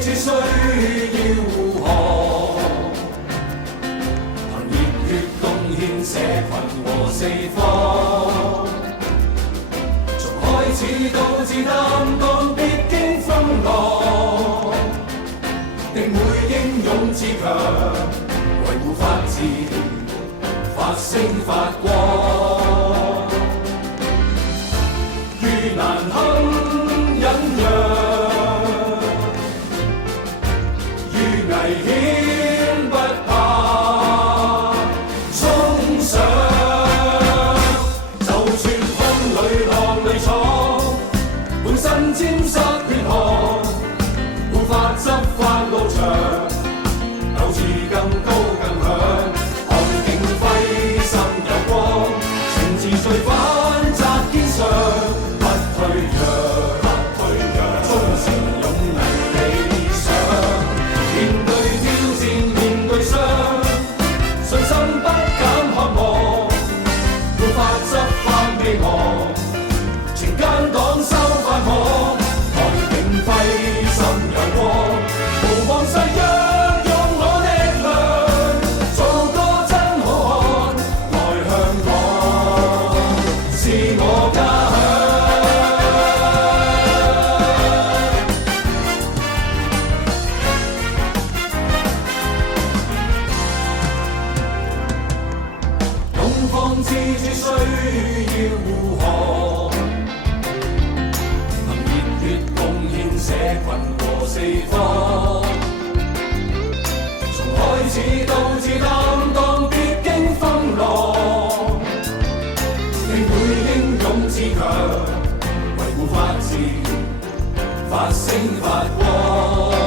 主需要護航，憑熱血貢獻社群和四方。從開始到至擔當必經風浪，定會英勇自強，維護法治，發聲發光。遇難堪忍讓，遇危險不怕衝上。就算風裏浪裏闖，滿身沾濕血汗，無法執法路長，鬥志更高更響。看警徽心有光，全自遂反責堅上，不退讓，忠誠勇毅理想。面對挑戰面對傷，信心不減渴望，沒法執翻悲昂，情間黨收發網。看警徽心有光，無望誓約用我力量，做個真好漢，來香港是我家鄉。東方之珠需要護航，憑熱血貢獻社群和四方。從開始到至擔當必經風浪，定會英勇自強，維護法治，發聲發光。